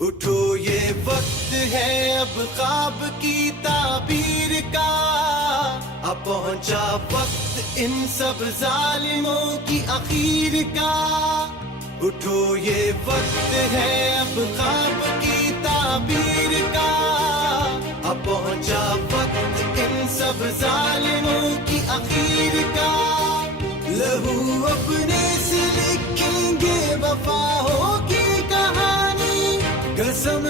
उठो ये वक्त है अब ख्वाब की ताबीर का, अब पहुंचा वक्त इन सब जालिमों की आखिर का। उठो ये वक्त है अब ख्वाब की ताबीर का, अब पहुंचा वक्त इन सब जालिमों की आखिर का। लहू अपने से लिखेंगे वफा होगी कहानी, कसम